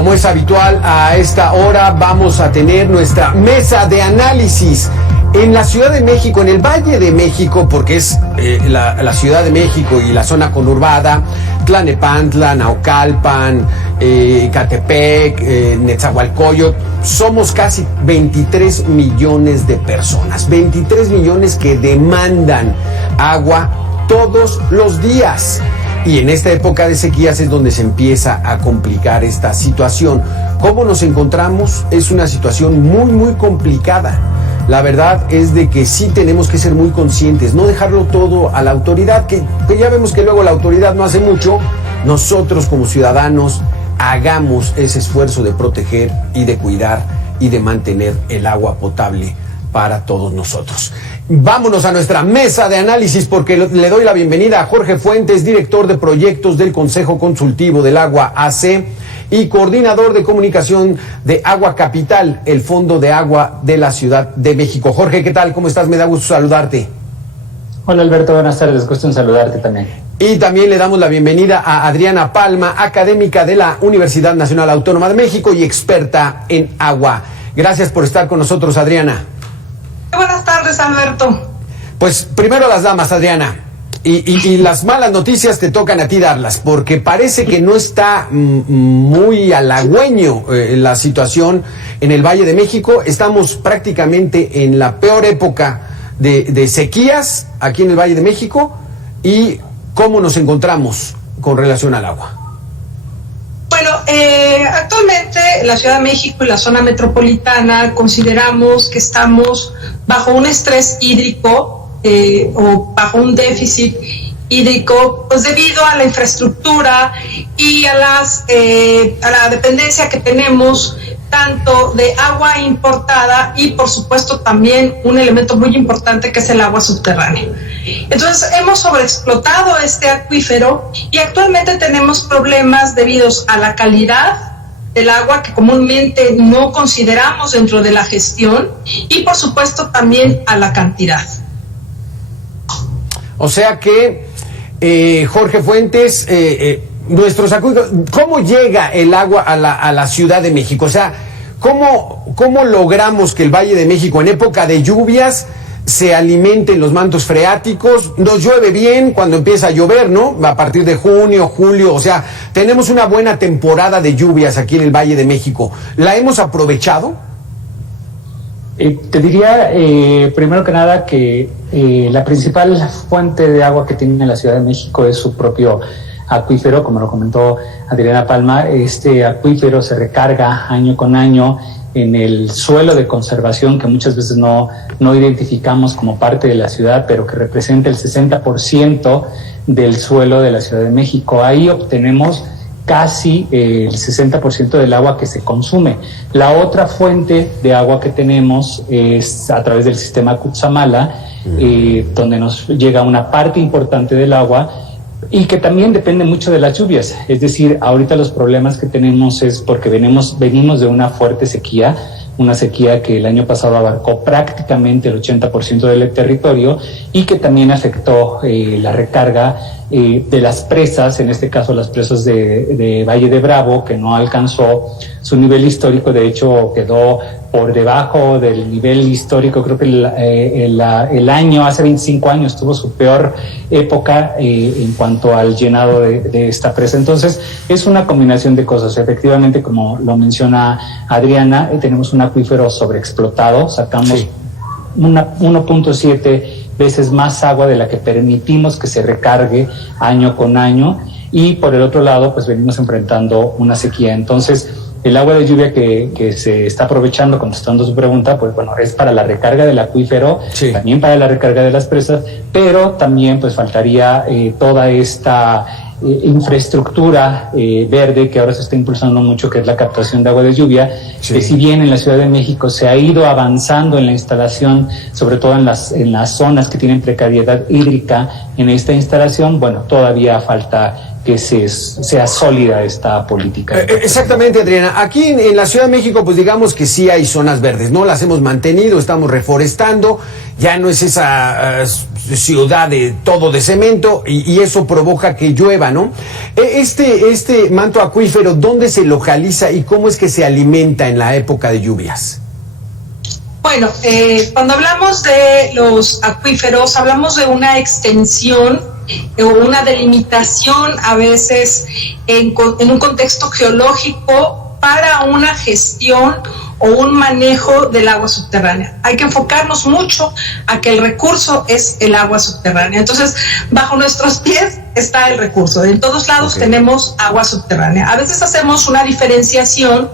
Como es habitual, a esta hora vamos a tener nuestra mesa de análisis en la Ciudad de México, en el Valle de México, porque es la Ciudad de México y la zona conurbada, Tlalnepantla, Naucalpan, Ecatepec, Nezahualcóyotl. Somos casi 23 millones de personas, 23 millones que demandan agua todos los días. Y en esta época de sequías es donde se empieza a complicar esta situación. ¿Cómo nos encontramos? Es una situación muy complicada. La verdad es de que sí tenemos que ser muy conscientes, no dejarlo todo a la autoridad, que ya vemos que luego la autoridad no hace mucho. Nosotros como ciudadanos hagamos ese esfuerzo de proteger y de cuidar y de mantener el agua potable para todos nosotros. Vámonos a nuestra mesa de análisis porque le doy la bienvenida a Jorge Fuentes, director de proyectos del Consejo Consultivo del Agua AC y coordinador de comunicación de Agua Capital, el Fondo de Agua de la Ciudad de México. Jorge, ¿qué tal? ¿Cómo estás? Me da gusto saludarte. Hola Alberto, buenas tardes, gusto en saludarte también. Y también le damos la bienvenida a Adriana Palma, académica de la Universidad Nacional Autónoma de México y experta en agua. Gracias por estar con nosotros, Adriana. Buenas tardes, Alberto. Pues primero las damas, Adriana, y las malas noticias te tocan a ti darlas, porque parece que no está muy halagüeño la situación en el Valle de México. Estamos prácticamente en la peor época de sequías aquí en el Valle de México. ¿Y cómo nos encontramos con relación al agua? Bueno, actualmente la Ciudad de México y la zona metropolitana consideramos que estamos bajo un estrés hídrico o bajo un déficit hídrico, pues debido a la infraestructura y a la dependencia que tenemos tanto de agua importada y por supuesto también un elemento muy importante que es el agua subterránea. Entonces hemos sobreexplotado este acuífero y actualmente tenemos problemas debidos a la calidad del agua que comúnmente no consideramos dentro de la gestión y por supuesto también a la cantidad. O sea que, Jorge Fuentes, nuestros acuíferos, ¿cómo llega el agua a la Ciudad de México? O sea, ¿cómo logramos que el Valle de México en época de lluvias se alimente en los mantos freáticos? Nos llueve bien cuando empieza a llover, ¿no? A partir de junio, julio, o sea, tenemos una buena temporada de lluvias aquí en el Valle de México. ¿La hemos aprovechado? Te diría, primero que nada, que la principal fuente de agua que tiene la Ciudad de México es su propio acuífero, como lo comentó Adriana Palma. Este acuífero se recarga año con año en el suelo de conservación que muchas veces no identificamos como parte de la ciudad, pero que representa el 60% del suelo de la Ciudad de México. Ahí obtenemos casi el 60% del agua que se consume. La otra fuente de agua que tenemos es a través del sistema Cutzamala, donde nos llega una parte importante del agua y que también depende mucho de las lluvias. Es decir, ahorita los problemas que tenemos es porque venimos de una fuerte sequía, una sequía que el año pasado abarcó prácticamente el 80% del territorio y que también afectó la recarga de las presas, en este caso las presas de Valle de Bravo, que no alcanzó su nivel histórico, de hecho quedó por debajo del nivel histórico. Creo que el año, hace 25 años, tuvo su peor época en cuanto al llenado de esta presa. Entonces, es una combinación de cosas. Efectivamente, como lo menciona Adriana, tenemos un acuífero sobreexplotado, sacamos 1.7 veces más agua de la que permitimos que se recargue año con año, y por el otro lado pues venimos enfrentando una sequía. Entonces el agua de lluvia que se está aprovechando, contestando su pregunta, pues bueno, es para la recarga del acuífero, sí, también para la recarga de las presas, pero también pues faltaría toda esta infraestructura verde que ahora se está impulsando mucho, que es la captación de agua de lluvia, sí, que si bien en la Ciudad de México se ha ido avanzando en la instalación, sobre todo en las zonas que tienen precariedad hídrica en esta instalación, bueno, todavía falta que sea sólida esta política. Exactamente, Adriana. Aquí en la Ciudad de México, pues digamos que sí hay zonas verdes, ¿no? Las hemos mantenido, estamos reforestando, ya no es esa ciudad de todo de cemento y eso provoca que llueva, ¿no? Este manto acuífero, ¿dónde se localiza y cómo es que se alimenta en la época de lluvias? Bueno, cuando hablamos de los acuíferos, hablamos de una extensión o una delimitación a veces en un contexto geológico para una gestión o un manejo del agua subterránea. Hay que enfocarnos mucho a que el recurso es el agua subterránea. Entonces, bajo nuestros pies está el recurso. En todos lados tenemos agua subterránea. A veces hacemos una diferenciación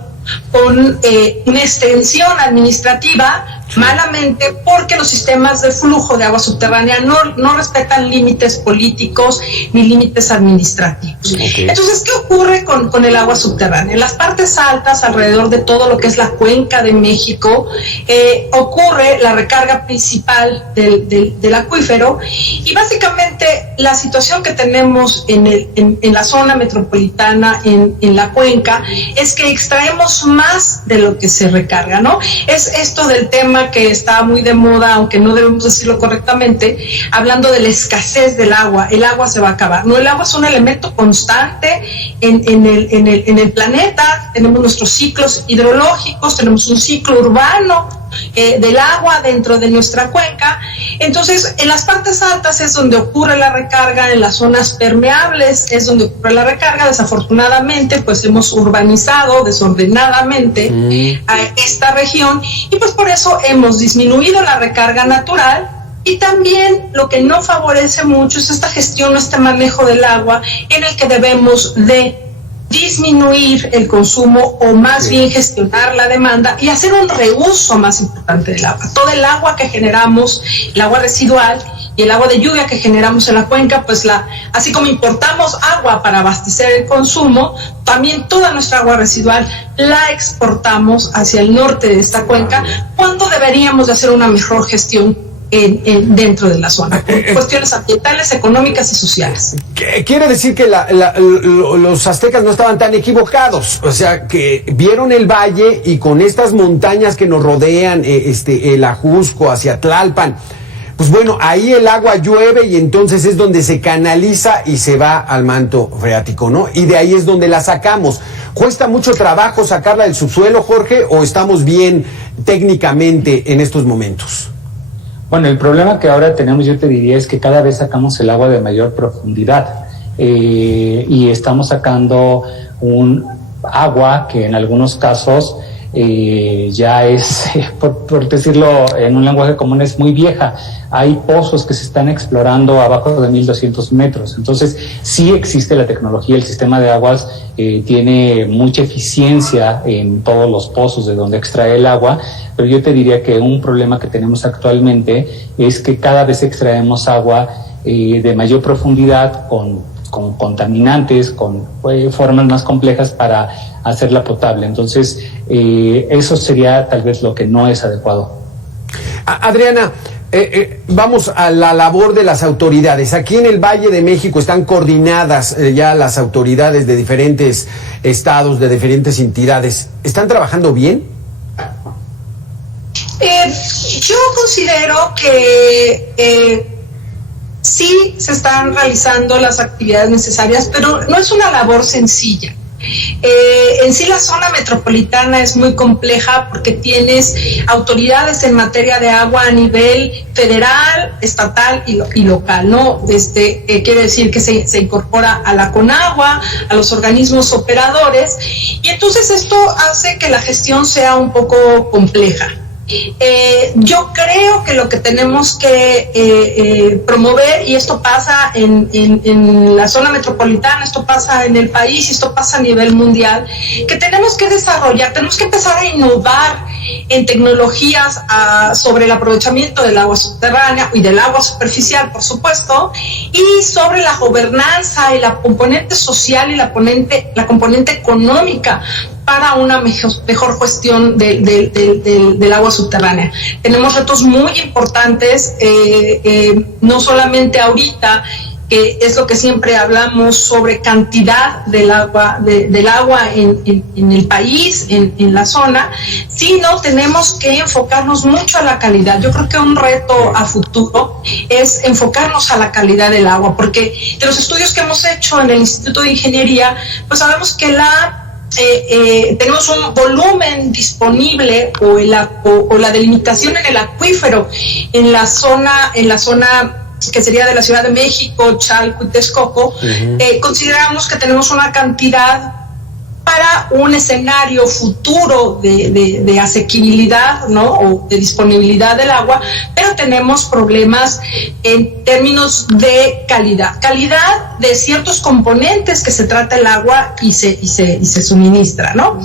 con una extensión administrativa malamente porque los sistemas de flujo de agua subterránea no respetan límites políticos ni límites administrativos. Entonces, ¿qué ocurre con el agua subterránea? En las partes altas, alrededor de todo lo que es la cuenca de México, ocurre la recarga principal del acuífero y básicamente la situación que tenemos en la zona metropolitana, en la cuenca, es que extraemos más de lo que se recarga, ¿no? Es esto del tema que está muy de moda, aunque no debemos decirlo correctamente, hablando de la escasez del agua. El agua se va a acabar. No, el agua es un elemento constante en el planeta. Tenemos nuestros ciclos hidrológicos, tenemos un ciclo urbano del agua dentro de nuestra cuenca. Entonces, en las partes altas es donde ocurre la recarga, en las zonas permeables es donde ocurre la recarga. Desafortunadamente, pues hemos urbanizado desordenadamente a esta región y pues por eso hemos disminuido la recarga natural. Y también lo que no favorece mucho es esta gestión o este manejo del agua en el que debemos de disminuir el consumo o más bien gestionar la demanda y hacer un reuso más importante del agua. Todo el agua que generamos, el agua residual y el agua de lluvia que generamos en la cuenca, pues así como importamos agua para abastecer el consumo, también toda nuestra agua residual la exportamos hacia el norte de esta cuenca, cuando deberíamos de hacer una mejor gestión dentro de la zona, por cuestiones ambientales, económicas y sociales. Quiere decir que los aztecas no estaban tan equivocados, o sea, que vieron el valle y con estas montañas que nos rodean, el Ajusco hacia Tlalpan, pues bueno, ahí el agua llueve y entonces es donde se canaliza y se va al manto freático, ¿no? Y de ahí es donde la sacamos. ¿Cuesta mucho trabajo sacarla del subsuelo, Jorge, o estamos bien técnicamente en estos momentos? Bueno, el problema que ahora tenemos, yo te diría, es que cada vez sacamos el agua de mayor profundidad y estamos sacando un agua que en algunos casos ya es, por decirlo en un lenguaje común, es muy vieja. Hay pozos que se están explorando abajo de 1,200 metros. Entonces, sí existe la tecnología, el sistema de aguas tiene mucha eficiencia en todos los pozos de donde extrae el agua, pero yo te diría que un problema que tenemos actualmente es que cada vez extraemos agua de mayor profundidad con contaminantes, con formas más complejas para hacerla potable. Entonces, eso sería tal vez lo que no es adecuado. Adriana, vamos a la labor de las autoridades. Aquí en el Valle de México están coordinadas ya las autoridades de diferentes estados, de diferentes entidades. ¿Están trabajando bien? Yo considero que sí se están realizando las actividades necesarias, pero no es una labor sencilla. En sí la zona metropolitana es muy compleja porque tienes autoridades en materia de agua a nivel federal, estatal y local, ¿no? Quiere decir que se incorpora a la CONAGUA, a los organismos operadores, y entonces esto hace que la gestión sea un poco compleja. Yo creo que lo que tenemos que promover, y esto pasa en la zona metropolitana, esto pasa en el país, esto pasa a nivel mundial, que tenemos que desarrollar, tenemos que empezar a innovar en tecnologías sobre el aprovechamiento del agua subterránea y del agua superficial, por supuesto, y sobre la gobernanza y la componente social y la componente económica para una mejor gestión del agua subterránea. Tenemos retos muy importantes, no solamente ahorita que es lo que siempre hablamos sobre cantidad del agua, del agua en el país, en la zona, sino tenemos que enfocarnos mucho a la calidad. Yo creo que un reto a futuro es enfocarnos a la calidad del agua, porque de los estudios que hemos hecho en el Instituto de Ingeniería, pues sabemos que tenemos un volumen disponible o la delimitación en el acuífero en la zona que sería de la Ciudad de México, Chalco y Texcoco. Consideramos que tenemos una cantidad para un escenario futuro de asequibilidad, ¿no? O de disponibilidad del agua, pero tenemos problemas en términos de calidad de ciertos componentes que se trata el agua y se suministra, ¿no?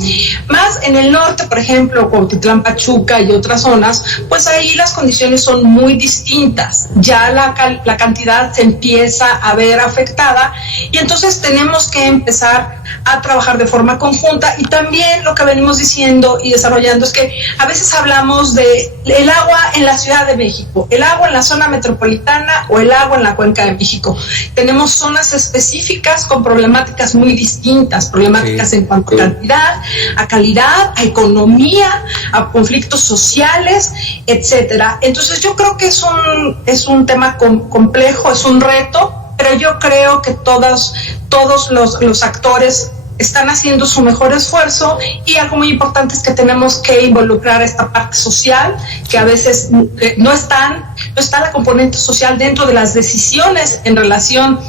Más en el norte, por ejemplo, Cuautitlán, Pachuca y otras zonas, pues ahí las condiciones son muy distintas. Ya la cantidad se empieza a ver afectada y entonces tenemos que empezar a trabajar de forma conjunta. Y también lo que venimos diciendo y desarrollando es que a veces hablamos de el agua en la Ciudad de México, el agua en la zona metropolitana o el agua en la Cuenca de México. Tenemos zonas específicas con problemáticas muy distintas, problemáticas en cuanto a cantidad, a calidad, a economía, a conflictos sociales, etcétera. Entonces yo creo que es un tema complejo, es un reto, pero yo creo que todos los actores están haciendo su mejor esfuerzo, y algo muy importante es que tenemos que involucrar esta parte social, que a veces no está la componente social dentro de las decisiones en relación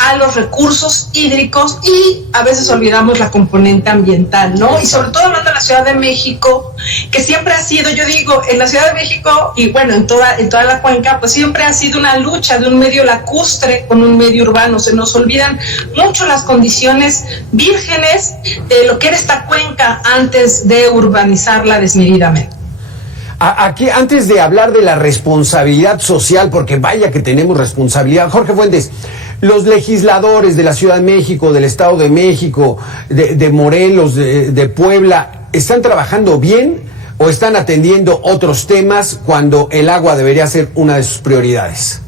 a los recursos hídricos, y a veces olvidamos la componente ambiental, ¿no? Y sobre todo hablando de la Ciudad de México, que siempre ha sido, yo digo, en la Ciudad de México y bueno, en toda la cuenca, pues siempre ha sido una lucha de un medio lacustre con un medio urbano. Se nos olvidan mucho las condiciones vírgenes de lo que era esta cuenca antes de urbanizarla desmedidamente. Aquí, antes de hablar de la responsabilidad social, porque vaya que tenemos responsabilidad, Jorge Fuentes, los legisladores de la Ciudad de México, del Estado de México, de Morelos, de Puebla, ¿están trabajando bien o están atendiendo otros temas cuando el agua debería ser una de sus prioridades?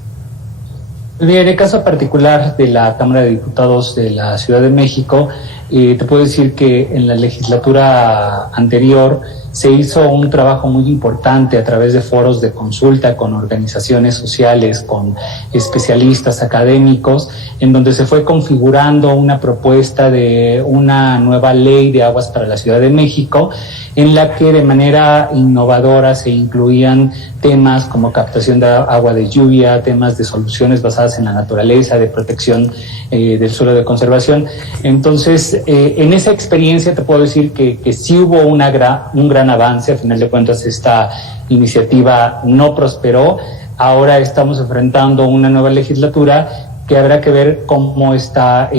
Bien, en el caso particular de la Cámara de Diputados de la Ciudad de México, te puedo decir que en la legislatura anterior se hizo un trabajo muy importante a través de foros de consulta con organizaciones sociales, con especialistas académicos, en donde se fue configurando una propuesta de una nueva ley de aguas para la Ciudad de México, en la que de manera innovadora se incluían temas como captación de agua de lluvia, temas de soluciones basadas en la naturaleza, de protección del suelo, de conservación. Entonces, en esa experiencia te puedo decir que sí hubo un gran avance. A final de cuentas, esta iniciativa no prosperó. Ahora estamos enfrentando una nueva legislatura que habrá que ver cómo está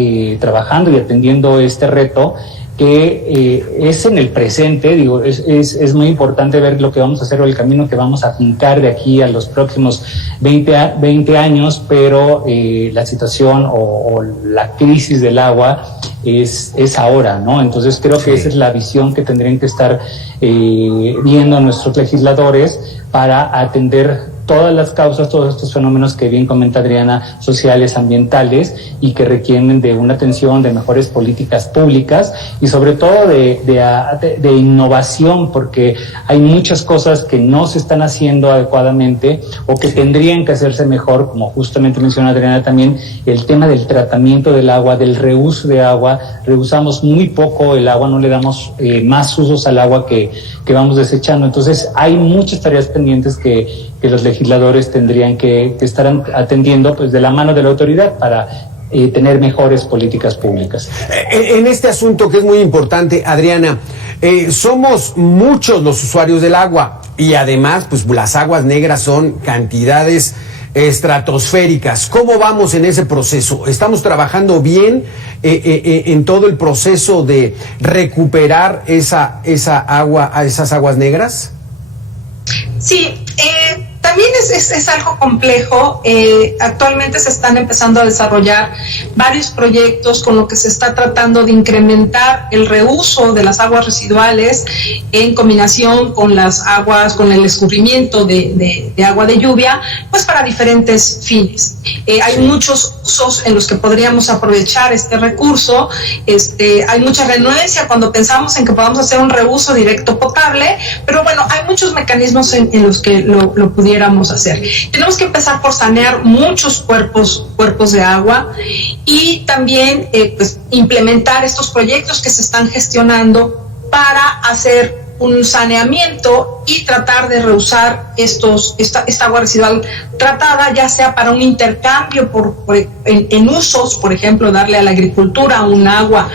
trabajando y atendiendo este reto, que es en el presente. Digo, es muy importante ver lo que vamos a hacer o el camino que vamos a fincar de aquí a los próximos 20 años, pero la situación o la crisis del agua es ahora, ¿no? Entonces creo que esa es la visión que tendrían que estar viendo nuestros legisladores para atender todas las causas, todos estos fenómenos que bien comenta Adriana, sociales, ambientales, y que requieren de una atención, de mejores políticas públicas y sobre todo de innovación, porque hay muchas cosas que no se están haciendo adecuadamente o que tendrían que hacerse mejor, como justamente menciona Adriana también, el tema del tratamiento del agua, del reuso de agua. Reusamos muy poco el agua, no le damos más usos al agua que vamos desechando. Entonces hay muchas tareas pendientes que los legisladores tendrían que estar atendiendo, pues, de la mano de la autoridad para tener mejores políticas públicas. En este asunto que es muy importante, Adriana, somos muchos los usuarios del agua y además, pues, las aguas negras son cantidades estratosféricas. ¿Cómo vamos en ese proceso? ¿Estamos trabajando bien en todo el proceso de recuperar esa agua, a esas aguas negras? Sí, también es algo complejo. Actualmente se están empezando a desarrollar varios proyectos con lo que se está tratando de incrementar el reuso de las aguas residuales en combinación con las aguas, con el escurrimiento de agua de lluvia, pues para diferentes fines. Hay muchos usos en los que podríamos aprovechar este recurso. Hay mucha renuencia cuando pensamos en que podamos hacer un reuso directo potable, pero bueno, hay muchos mecanismos en los que lo pudiéramos hacer. Tenemos que empezar por sanear muchos cuerpos de agua y también pues, implementar estos proyectos que se están gestionando para hacer un saneamiento y tratar de reusar esta agua residual tratada, ya sea para un intercambio en usos, por ejemplo, darle a la agricultura un agua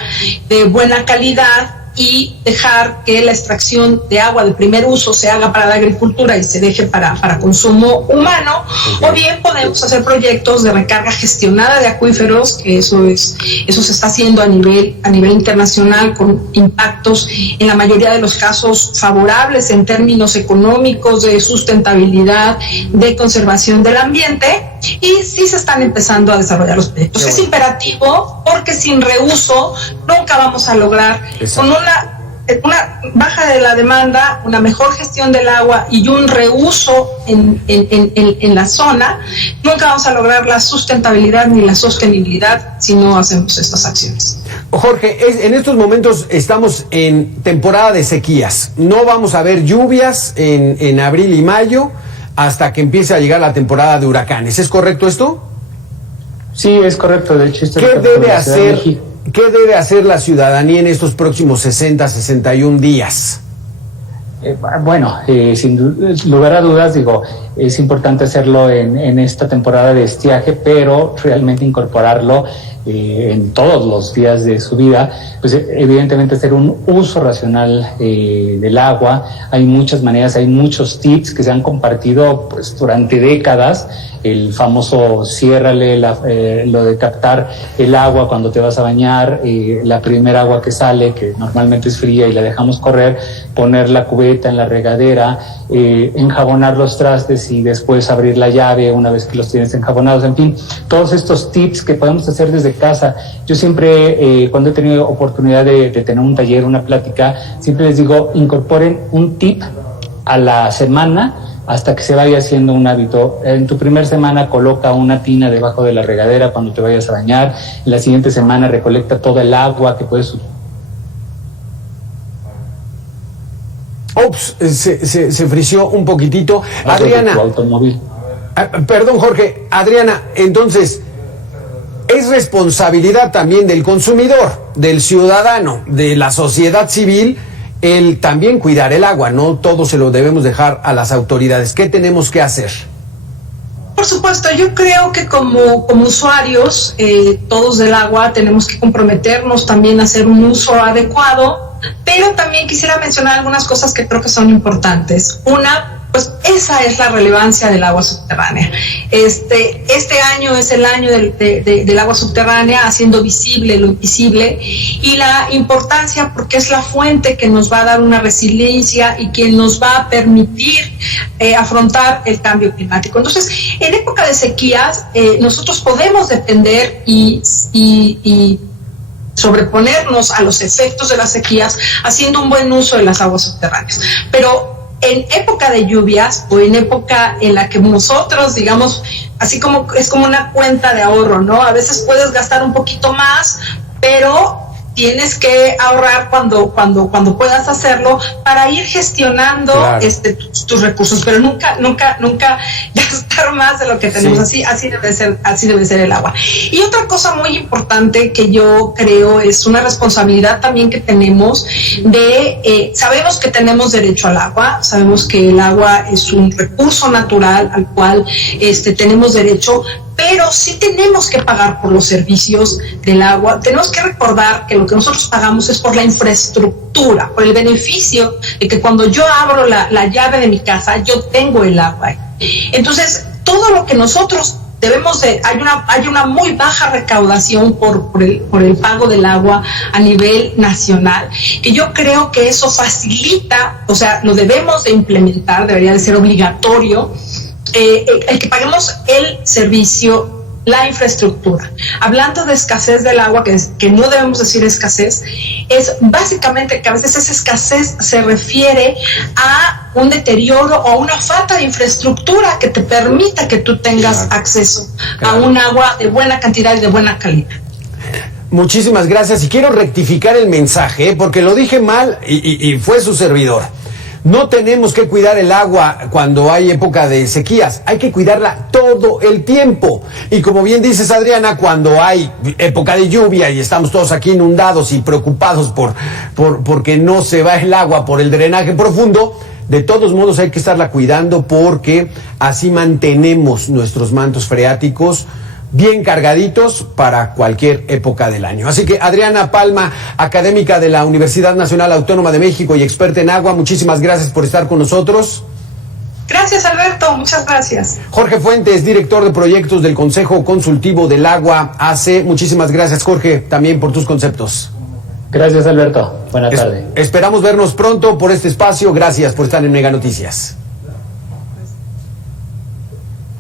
de buena calidad y dejar que la extracción de agua de primer uso se haga para la agricultura y se deje para consumo humano, o bien podemos hacer proyectos de recarga gestionada de acuíferos, que eso se está haciendo a nivel internacional con impactos en la mayoría de los casos favorables en términos económicos, de sustentabilidad, de conservación del ambiente, y sí se están empezando a desarrollar los proyectos. Es imperativo, porque sin reuso nunca vamos a lograr, con una baja de la demanda, una mejor gestión del agua y un reuso en la zona, nunca vamos a lograr la sustentabilidad ni la sostenibilidad si no hacemos estas acciones. Jorge, en estos momentos estamos en temporada de sequías. No vamos a ver lluvias en abril y mayo hasta que empiece a llegar la temporada de huracanes. ¿Es correcto esto? Sí, es correcto. De hecho, ¿Qué debe hacer la ciudadanía en estos próximos 61 días? Sin lugar a dudas, es importante hacerlo en esta temporada de estiaje, pero realmente incorporarlo en todos los días de su vida, pues evidentemente hacer un uso racional del agua. Hay muchas maneras, hay muchos tips que se han compartido pues durante décadas. El famoso ciérrale, lo de captar el agua cuando te vas a bañar, la primera agua que sale, que normalmente es fría y la dejamos correr, poner la cubeta en la regadera, enjabonar los trastes y después abrir la llave una vez que los tienes enjabonados. En fin, todos estos tips que podemos hacer desde casa. Yo siempre, cuando he tenido oportunidad de tener un taller, una plática, siempre les digo, incorporen un tip a la semana hasta que se vaya haciendo un hábito. En tu primer semana coloca una tina debajo de la regadera cuando te vayas a bañar. En la siguiente semana recolecta toda el agua que puedes. Ops, se frició un poquitito. Adriana. Tu automóvil. Perdón, Jorge. Adriana, entonces, es responsabilidad también del consumidor, del ciudadano, de la sociedad civil, el también cuidar el agua. No todo se lo debemos dejar a las autoridades. ¿Qué tenemos que hacer? Por supuesto, yo creo que como usuarios, todos del agua, tenemos que comprometernos también a hacer un uso adecuado, pero también quisiera mencionar algunas cosas que creo que son importantes. Una, pues esa es la relevancia del agua subterránea. Este año es el año del agua subterránea, haciendo visible lo invisible, y la importancia porque es la fuente que nos va a dar una resiliencia y que nos va a permitir afrontar el cambio climático. Entonces, en época de sequías, nosotros podemos depender y sobreponernos a los efectos de las sequías haciendo un buen uso de las aguas subterráneas. Pero en época de lluvias o en época en la que nosotros, digamos, así como es como una cuenta de ahorro, ¿no? A veces puedes gastar un poquito más, pero tienes que ahorrar cuando puedas hacerlo para ir gestionando tus recursos, pero nunca gastar más de lo que tenemos. Sí. Así debe ser el agua. Y otra cosa muy importante que yo creo es una responsabilidad también que tenemos sabemos que tenemos derecho al agua, sabemos que el agua es un recurso natural al cual tenemos derecho, pero sí tenemos que pagar por los servicios del agua. Tenemos que recordar que lo que nosotros pagamos es por la infraestructura, por el beneficio de que cuando yo abro la llave de mi casa, yo tengo el agua. Entonces, todo lo que nosotros debemos de, hay una muy baja recaudación por el pago del agua a nivel nacional, que yo creo que eso facilita, o sea, lo debemos de implementar, debería de ser obligatorio, el que paguemos el servicio, la infraestructura. Hablando de escasez del agua, que no debemos decir escasez, es básicamente que a veces esa escasez se refiere a un deterioro o a una falta de infraestructura que te permita que tú tengas acceso a un agua de buena cantidad y de buena calidad. Muchísimas gracias, y quiero rectificar el mensaje, porque lo dije mal y fue su servidor. No tenemos que cuidar el agua cuando hay época de sequías, hay que cuidarla todo el tiempo. Y como bien dices, Adriana, cuando hay época de lluvia y estamos todos aquí inundados y preocupados porque no se va el agua por el drenaje profundo, de todos modos hay que estarla cuidando, porque así mantenemos nuestros mantos freáticos bien cargaditos para cualquier época del año. Así que Adriana Palma, académica de la Universidad Nacional Autónoma de México y experta en agua, muchísimas gracias por estar con nosotros. Gracias, Alberto, muchas gracias. Jorge Fuentes, director de proyectos del Consejo Consultivo del Agua, AC, muchísimas gracias, Jorge, también por tus conceptos. Gracias, Alberto. Buena tarde. Esperamos vernos pronto por este espacio. Gracias por estar en Mega Noticias.